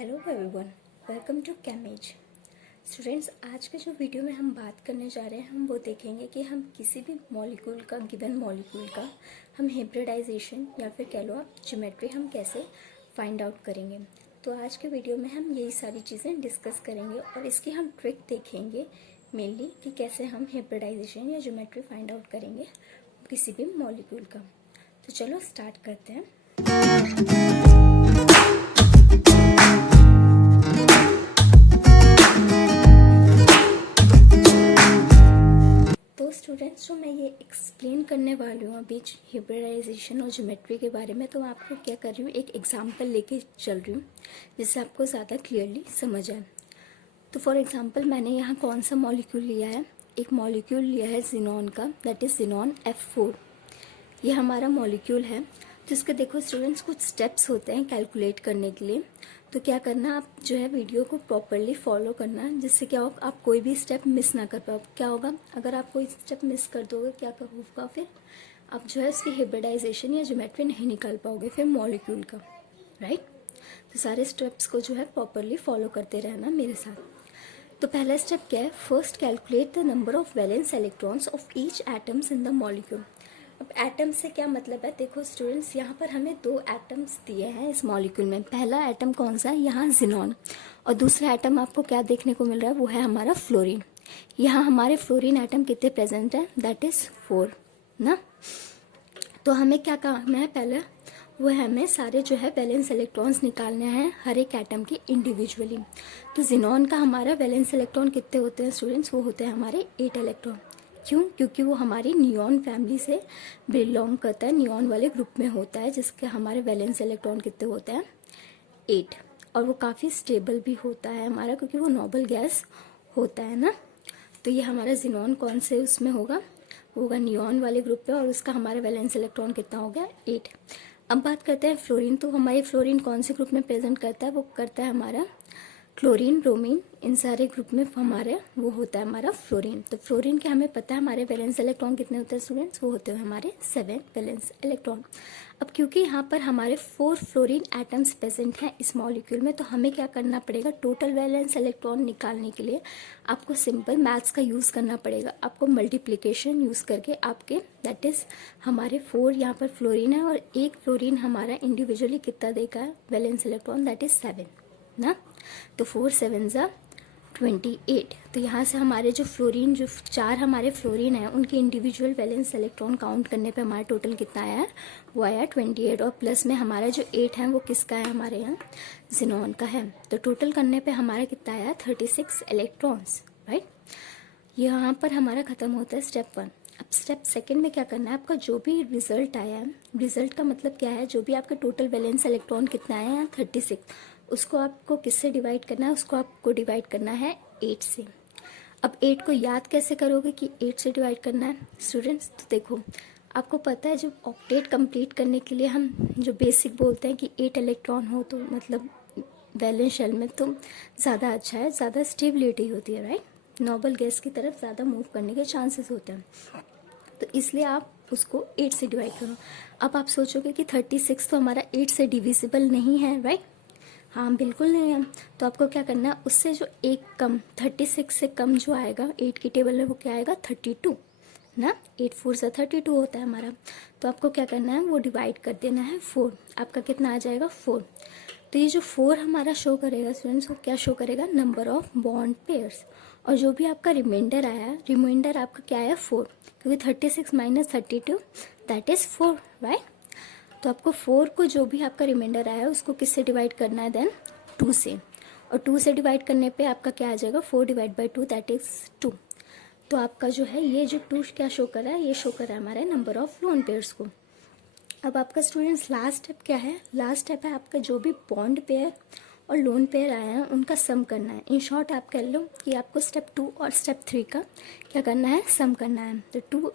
Hello everyone, welcome to कैमेज। Students, आज के जो वीडियो में हम बात करने जा रहे हैं हम वो देखेंगे कि हम किसी भी मॉलिक्यूल का, गिवन मॉलिक्यूल का हम हाइब्रिडाइजेशन या फिर कह लो आप ज्योमेट्री हम कैसे फाइंड आउट करेंगे। तो आज के वीडियो में हम यही सारी चीज़ें डिस्कस करेंगे और इसकी हम ट्रिक देखेंगे मेनली कि कैसे हम हाइब्रिडाइजेशन या ज्योमेट्री फाइंड आउट करेंगे किसी भी मॉलिक्यूल का। तो चलो स्टार्ट करते हैं। स्टूडेंट्स, जो मैं ये एक्सप्लेन करने वाली हूँ अभी हाइब्रिडाइजेशन और ज्योमेट्री के बारे में, तो मैं आपको क्या कर रही हूँ, एक एग्जांपल लेके चल रही हूँ जिससे आपको ज़्यादा क्लियरली समझ आए। तो फॉर एग्जांपल मैंने यहाँ कौन सा मॉलिक्यूल लिया है, एक मॉलिक्यूल लिया है जिनॉन का, दैट इज़ जिनॉन F4। ये हमारा मॉलिक्यूल है। तो इसके देखो स्टूडेंट्स, कुछ स्टेप्स होते हैं कैलकुलेट करने के लिए। तो क्या करना, आप जो है वीडियो को प्रॉपरली फॉलो करना, जिससे क्या होगा आप कोई भी स्टेप मिस ना कर पाओ। क्या होगा, अगर आप कोई स्टेप मिस कर दोगे क्या होगा, फिर आप जो है इसकी हाइब्रिडाइजेशन या ज्योमेट्री नहीं निकाल पाओगे फिर मॉलिक्यूल का, राइट। तो सारे स्टेप्स को जो है प्रॉपरली फॉलो करते रहना मेरे साथ। तो पहला स्टेप क्या है, first calculate the number of valence electrons of each atoms in the molecule. अब एटम से क्या मतलब है, देखो स्टूडेंट्स, यहाँ पर हमें दो एटम्स दिए हैं इस मॉलिक्यूल में। पहला एटम कौन सा है, यहाँ जिनॉन, और दूसरा एटम आपको क्या देखने को मिल रहा है, वो है हमारा फ्लोरीन। यहाँ हमारे फ्लोरीन एटम कितने प्रेजेंट है, दैट इज 4 ना। तो हमें क्या काम है, पहले वो है हमें सारे जो है वैलेंस इलेक्ट्रॉन्स निकालने हैं हर एक एटम के इंडिविजुअली। तो जिनॉन का हमारा वैलेंस इलेक्ट्रॉन कितने होते हैं स्टूडेंट्स, वो होते हैं हमारे 8 इलेक्ट्रॉन। क्यों, क्योंकि वो हमारी नियॉन फैमिली से बिलोंग करता है, नियॉन वाले ग्रुप में होता है, जिसके हमारे वैलेंस इलेक्ट्रॉन कितने होते हैं 8। और वो काफ़ी स्टेबल भी होता है हमारा, क्योंकि वो नोबल गैस होता है ना। तो ये हमारा जिनॉन कौन से उसमें होगा नियॉन वाले ग्रुप पे, और उसका हमारा वैलेंस इलेक्ट्रॉन कितना हो गया 8। अब बात करते हैं फ्लोरीन। तो हमारी फ्लोरीन कौन से ग्रुप में प्रेजेंट करता है, वो करता है हमारा क्लोरीन, ब्रोमीन, इन सारे ग्रुप में हमारे वो होता है हमारा फ्लोरीन। तो फ्लोरीन के हमें पता है हमारे वैलेंस इलेक्ट्रॉन कितने होते हैं स्टूडेंट्स, वो होते हैं हमारे 7 वैलेंस इलेक्ट्रॉन। अब क्योंकि यहाँ पर हमारे 4 फ्लोरीन एटम्स प्रेजेंट हैं इस मॉलिक्यूल में, तो हमें क्या करना पड़ेगा, टोटल वैलेंस इलेक्ट्रॉन निकालने के लिए आपको सिंपल मैथ्स का यूज़ करना पड़ेगा। आपको मल्टीप्लीकेशन यूज़ करके आपके दैट इज़ हमारे 4 यहाँ पर फ्लोरीन है और एक फ्लोरीन हमारा इंडिविजुअली कितना देगा है वैलेंस इलेक्ट्रॉन, दैट इज़ 7 ना। तो 4 7 ज़ा 28। तो यहाँ से हमारे जो फ्लोरीन, जो 4 हमारे फ्लोरीन है, उनके इंडिविजुअल वैलेंस इलेक्ट्रॉन काउंट करने पे हमारा टोटल कितना आया है, वो आया 28। और प्लस में हमारा जो 8 है वो किसका है, हमारे यहाँ जिनॉन का है। तो टोटल करने पे हमारा कितना आया 36 इलेक्ट्रॉन्स, राइट। यहाँ पर हमारा खत्म होता है स्टेप 1। अब स्टेप सेकंड में क्या करना है, आपका जो भी रिजल्ट आया है, रिजल्ट का मतलब क्या है, जो भी आपका टोटल वैलेंस इलेक्ट्रॉन कितना आया है 36, उसको आपको किससे डिवाइड करना है, उसको आपको डिवाइड करना है 8 से। अब 8 को याद कैसे करोगे कि 8 से डिवाइड करना है स्टूडेंट्स। तो देखो आपको पता है जब ऑक्टेट कंप्लीट करने के लिए हम जो बेसिक बोलते हैं कि 8 इलेक्ट्रॉन हो तो मतलब वैलेंस शेल में तो ज़्यादा अच्छा है, ज़्यादा स्टेबिलिटी होती है, राइट। नोबल गैस की तरफ ज़्यादा मूव करने के चांसेस होते हैं, तो इसलिए आप उसको 8 से डिवाइड करो। अब आप सोचोगे कि 36 तो हमारा 8 से डिविजिबल नहीं है, राइट। हाँ बिल्कुल नहीं है। तो आपको क्या करना है, उससे जो एक कम 36 से कम जो आएगा 8 की टेबल में, वो क्या आएगा 32 ना। 8 4 से 32 होता है हमारा। तो आपको क्या करना है, वो डिवाइड कर देना है 4। आपका कितना आ जाएगा 4। तो ये जो 4 हमारा शो करेगा स्टूडेंट्स, वो क्या शो करेगा, नंबर ऑफ बॉन्ड पेयर्स। और जो भी आपका रिमाइंडर आया है, रिमाइंडर आपका क्या है 4, क्योंकि 36 माइनस 32 दैट इज़ 4, राइट। तो आपको 4 को जो भी आपका रिमाइंडर आया है उसको किससे डिवाइड करना है, देन 2 से। और 2 से डिवाइड करने पे आपका क्या आ जाएगा, 4 डिवाइड बाई 2 दैट इज़ 2। तो आपका जो है ये जो 2 क्या शो कर रहा है, ये शो कर रहा है हमारे नंबर ऑफ लोन पेयर्स को। अब आपका स्टूडेंट्स लास्ट स्टेप क्या है, लास्ट स्टेप है आपका जो भी बॉन्ड पेयर और लोन पेयर आया है उनका सम करना है। इन शॉर्ट आप कह लो कि आपको स्टेप 2 और स्टेप 3 का क्या करना है, सम करना है। तो 2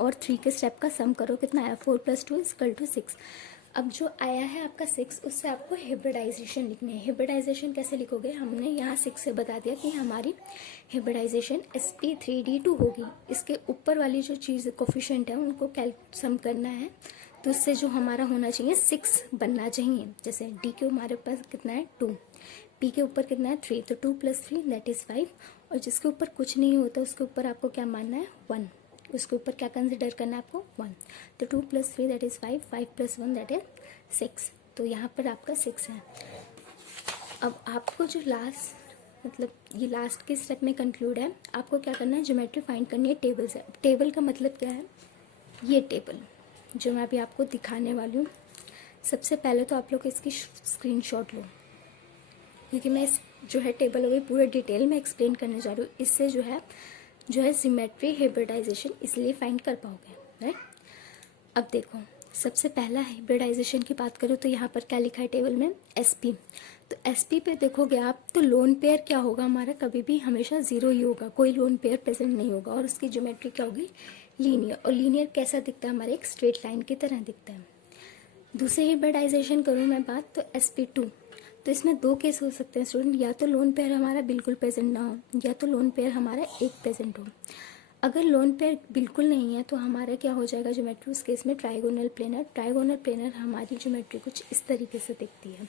और 3 के स्टेप का सम करो, कितना आया 4 + 2 = 6। अब जो आया है आपका 6, उससे आपको हाइब्रिडाइजेशन लिखनी है। हाइब्रिडाइजेशन कैसे लिखोगे, हमने यहाँ 6 से बता दिया कि हमारी हाइब्रिडाइजेशन sp3d2 होगी। इसके ऊपर वाली जो चीज़ कोफिशिएंट है उनको सम करना है, तो उससे जो हमारा होना चाहिए 6 बनना चाहिए। जैसे डी क्यू हमारे पास कितना है 2, पी के ऊपर कितना है 3, तो 2 + 3 दैट इज़ 5। और जिसके ऊपर कुछ नहीं होता उसके ऊपर आपको क्या मानना है 1, उसके ऊपर क्या कंसिडर करना है आपको 1। तो 2 + 3 दैट इज़ 5, 5 + 1 दैट इज 6। तो यहाँ पर आपका 6 है। अब आपको जो लास्ट मतलब ये लास्ट के स्टेप में कंक्लूड है, आपको क्या करना है ज्योमेट्री फाइंड करनी है टेबल से। टेबल का मतलब क्या है, ये टेबल जो मैं अभी आपको दिखाने वाली हूँ। सबसे पहले तो आप लोग इसकी स्क्रीनशॉट लो, क्योंकि मैं इस जो है टेबल अभी पूरे डिटेल में एक्सप्लेन करने जा रही हूँ। इससे जो है ज्योमेट्री हिब्रिडाइजेशन इसलिए फाइंड कर पाओगे, राइट। अब देखो, सबसे पहला हिब्रिडाइजेशन की बात करूँ तो यहाँ पर क्या लिखा है टेबल में, एसपी। तो एसपी पे देखोगे आप तो लोन पेयर क्या होगा हमारा, कभी भी हमेशा 0 ही होगा, कोई लोन पेयर प्रेजेंट नहीं होगा। और उसकी ज्योमेट्री क्या होगी, लीनियर। और लीनियर कैसा दिखता है, हमारे एक स्ट्रेट लाइन की तरह दिखता है। दूसरे हिब्रिडाइजेशन करूँ मैं बात तो sp2। तो इसमें 2 केस हो सकते हैं स्टूडेंट, या तो लोन पेयर हमारा बिल्कुल प्रेजेंट ना हो, या तो लोन पेयर हमारा एक प्रेजेंट हो। अगर लोन पेयर बिल्कुल नहीं है तो हमारा क्या हो जाएगा ज्योमेट्री, उस केस में ट्राइगोनल प्लेनर। ट्राइगोनल प्लेनर हमारी ज्योमेट्री कुछ इस तरीके से दिखती है।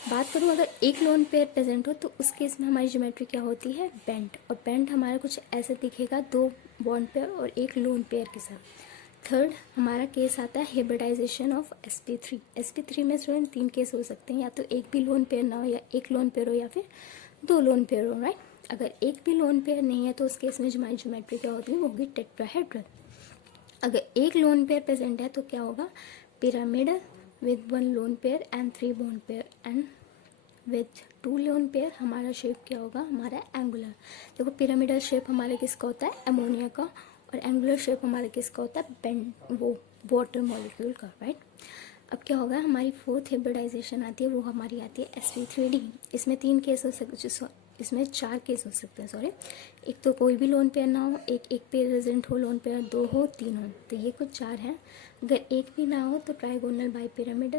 बात करूँ अगर एक लोन पेयर प्रेजेंट हो तो उस केस में हमारी ज्योमेट्री क्या होती है, बेंड। और बेंड हमारा कुछ ऐसे दिखेगा, 2 बॉन्ड पेयर और एक लोन पेयर के साथ। थर्ड हमारा केस आता है हिब्रिडाइजेशन ऑफ sp3। sp3 में स्टूडेंट 3 केस हो सकते हैं, या तो एक भी लोन पेयर ना हो, या एक लोन पेयर हो, या फिर 2 लोन पेयर हो, राइट। अगर एक भी लोन पेयर नहीं है तो उस केस में हमारी ज्योमेट्री क्या होती है, वो होगी टेट्राहेड्रल। अगर एक लोन पेयर प्रेजेंट है तो क्या होगा, pyramid with 1 lone pair and 3 bond pair, and with 2 lone pair हमारा शेप क्या होगा, हमारा एंगुलर। देखो पिरामिडल शेप हमारा किसका होता है, अमोनिया का। और एंगुलर शेप हमारा किसका होता है, बेंड, वो वाटर मॉलिक्यूल का, राइट। अब क्या होगा, हमारी फोर्थ हिब्रिडाइजेशन आती है, वो हमारी आती है sp3d। इसमें 3 केस हो सकते, इसमें 4 केस हो सकते हैं, सॉरी। एक तो कोई भी लोन पेयर ना हो, एक पेयर प्रेजेंट हो, लोन पेयर 2 हो, 3 हो, तो ये कुछ 4 हैं। अगर एक भी ना हो तो ट्राइगोनल बाई पिरामिड।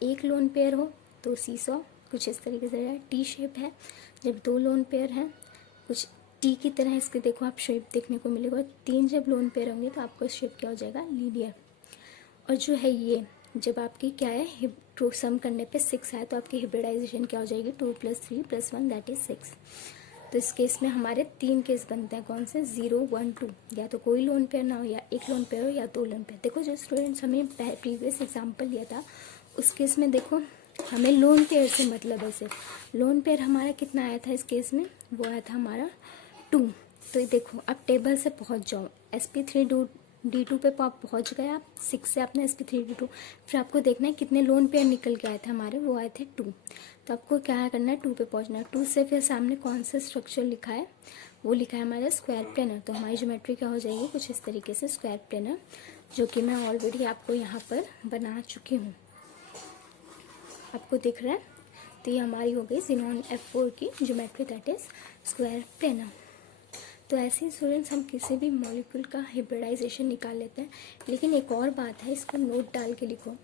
एक लोन पेयर हो तो सीसॉ, कुछ इस तरीके से है। टी शेप है जब 2 लोन पेयर हैं, कुछ टी की तरह इसके देखो आप शेप देखने को मिलेगा। 3 जब लोन पेयर होंगे तो आपका शेप क्या हो जाएगा, लीनियर। और जो है ये जब आपकी क्या है, सम करने पे 6 आए तो आपकी हिब्रिडाइजेशन क्या हो जाएगी, 2 + 3 + 1 दैट इज 6। तो इस केस में हमारे 3 केस बनते हैं, कौन से, 0, 1, 2। या तो कोई लोन पेयर ना हो, या एक लोन पेयर हो, या 2 लोन पेयर। देखो जो स्टूडेंट्स हमें प्रीवियस एग्जाम्पल लिया था उस केस में देखो हमें लोन पेयर से मतलब है सिर्फ। लोन पेयर हमारा कितना आया था इस केस में, वो आया था हमारा 2। तो ये देखो अब टेबल से पहुंच जाओ, sp3d2 पे आप पहुंच गए, आप 6 से आपने sp3d2, फिर आपको देखना है कितने लोन पेयर निकल के आए थे हमारे, वो आए थे 2। तो आपको क्या करना है, 2 पे पहुंचना है। 2 से फिर सामने कौन सा स्ट्रक्चर लिखा है, वो लिखा है हमारा स्क्वायर प्लेनर। तो हमारी ज्योमेट्री क्या हो जाएगी, कुछ इस तरीके से स्क्वायर प्लेनर, जो कि मैं ऑलरेडी आपको यहाँ पर बना चुकी हूँ, आपको दिख रहा है। तो ये हमारी हो गई ज़ेनॉन F4 की geometry, that is square planar. तो ऐसे ही स्टूडेंट्स हम किसी भी मॉलिक्यूल का हिब्रिडाइजेशन निकाल लेते हैं। लेकिन एक और बात है, इसको नोट डाल के लिखो,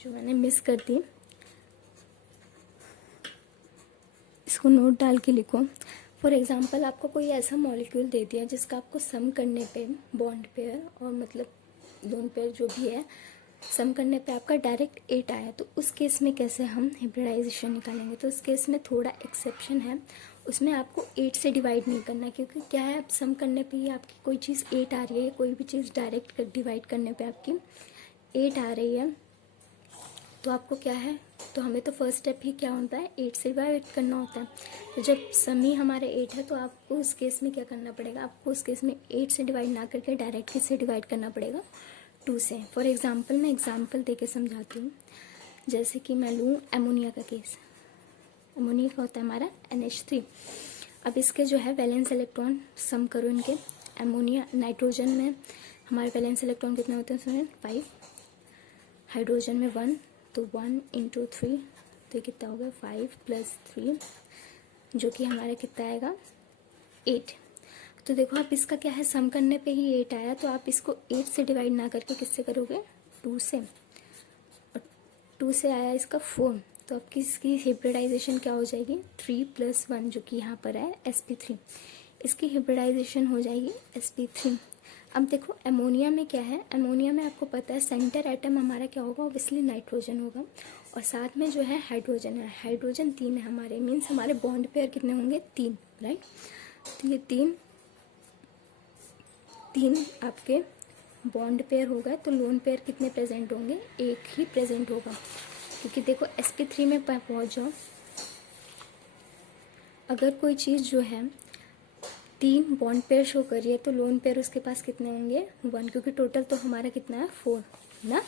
जो मैंने मिस कर दी, इसको नोट डाल के लिखो। फॉर एग्जांपल आपको कोई ऐसा मॉलिक्यूल दे दिया जिसका आपको सम करने पे बॉन्ड पेयर और मतलब लोन पेयर जो भी है, सम करने पे आपका डायरेक्ट 8 आया, तो उस केस में कैसे हम हिब्रिडाइजेशन निकालेंगे। तो उस केस में थोड़ा एक्सेप्शन है, उसमें आपको 8 से डिवाइड नहीं करना, क्योंकि क्या है, आप सम करने पे ही आपकी कोई चीज़ 8 आ रही है, कोई भी चीज़ डायरेक्ट डिवाइड करने पे आपकी 8 आ रही है, तो आपको क्या है, तो हमें तो फर्स्ट स्टेप ही क्या होता है, 8 से डिवाइड करना होता है। तो जब सम ही हमारे 8 है तो आपको उस केस में क्या करना पड़ेगा, आपको उस केस में 8 से डिवाइड ना करके डायरेक्ट किससे डिवाइड करना पड़ेगा, 2 से। फॉर एग्जांपल मैं एग्जांपल देके समझाती हूँ। जैसे कि मैं लूँ एमोनिया का केस। एमोनिया का होता है हमारा NH3। अब इसके जो है वैलेंस इलेक्ट्रॉन सम करो इनके। एमोनिया, नाइट्रोजन में हमारे वैलेंस इलेक्ट्रॉन कितने होते हैं स्टूडेंट, 5। हाइड्रोजन में 1, तो 1 × 3, तो ये कितना होगा, 5 + 3, जो कि हमारा कितना आएगा, 8। तो देखो आप इसका क्या है, सम करने पे ही 8 आया, तो आप इसको 8 से डिवाइड ना करके किससे करोगे, 2 से। और 2 से आया इसका 4, तो आपकी इसकी हिब्रिडाइजेशन क्या हो जाएगी, 3 + 1, जो कि यहाँ पर है sp3। इसकी हिब्रिडाइजेशन हो जाएगी sp3। अब देखो अमोनिया में क्या है, अमोनिया में आपको पता है सेंटर एटम हमारा क्या होगा, ऑब्वियसली नाइट्रोजन होगा, और साथ में जो है हाइड्रोजन है, हाइड्रोजन 3 है हमारे, मीन्स हमारे बॉन्ड पेयर कितने होंगे 3, राइट। तो ये तीन आपके बॉन्ड पेयर होगा, तो लोन पेयर कितने प्रेजेंट होंगे, एक ही प्रेजेंट होगा, क्योंकि देखो sp3 में पहुंच जाओ, अगर कोई चीज़ जो है 3 बॉन्ड पेयर शो कर रही है तो लोन पेयर उसके पास कितने होंगे 1, क्योंकि टोटल तो हमारा कितना है 4 ना।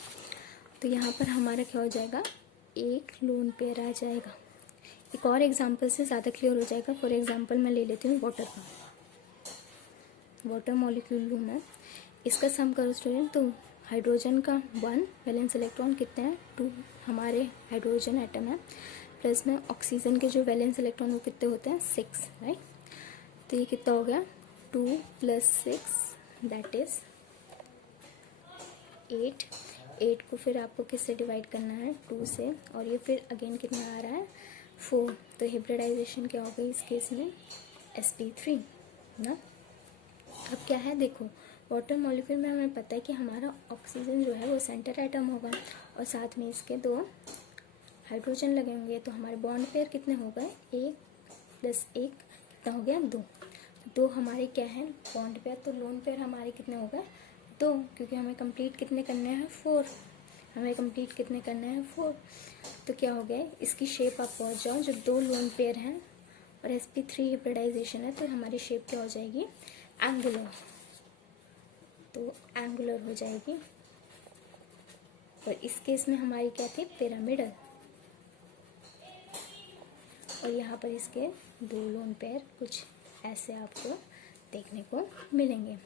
तो यहाँ पर हमारा क्या हो जाएगा, एक लोन पेयर आ जाएगा। एक और एग्जांपल से ज़्यादा क्लियर हो जाएगा। फॉर एग्जांपल मैं ले लेती हूँ वाटर का, वाटर मॉलिक्यूल लूँ मैं, इसका सम करो स्टूडेंट, तो हाइड्रोजन का 1 वैलेंस इलेक्ट्रॉन कितने हैं 2 हमारे हाइड्रोजन एटम है, प्लस में ऑक्सीजन के जो वैलेंस इलेक्ट्रॉन वो कितने होते हैं 6, राइट। तो ये कितना हो गया 2 + 6 दैट इज 8। 8 को फिर आपको किससे डिवाइड करना है 2 से, और ये फिर अगेन कितना आ रहा है 4। तो हिब्रिडाइजेशन क्या हो गई इस केस में sp3 ना। अब क्या है देखो, वाटर मॉलिक्यूल में हमें पता है कि हमारा ऑक्सीजन जो है वो सेंटर एटम होगा, और साथ में इसके 2 हाइड्रोजन लगे होंगे, तो हमारे बॉन्ड पेयर कितने हो गए 1 + 1 कितना हो गया 2। 2 हमारे क्या है बॉन्ड पेयर, तो लोन पेयर हमारे कितने हो गए 2, क्योंकि हमें कंप्लीट कितने करने हैं 4, हमें कंप्लीट कितने करने हैं 4। तो क्या हो गया, इसकी शेप आप पहुंच जाओ, जो 2 लोन पेयर हैं और sp3 हिब्रिडाइजेशन है, तो हमारी शेप क्या हो जाएगी एंगुलर, तो एंगुलर हो जाएगी। और इस केस में हमारी क्या थी पिरामिडल, और यहाँ पर इसके 2 लोन पेयर कुछ ऐसे आपको देखने को मिलेंगे।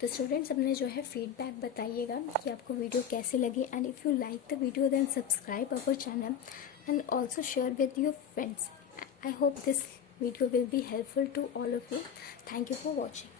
तो स्टूडेंट्स अपने जो है फीडबैक बताइएगा कि आपको वीडियो कैसी लगी, and if you like the video then subscribe our channel and also share with your friends. I hope this video will be helpful to all of you. Thank you for watching.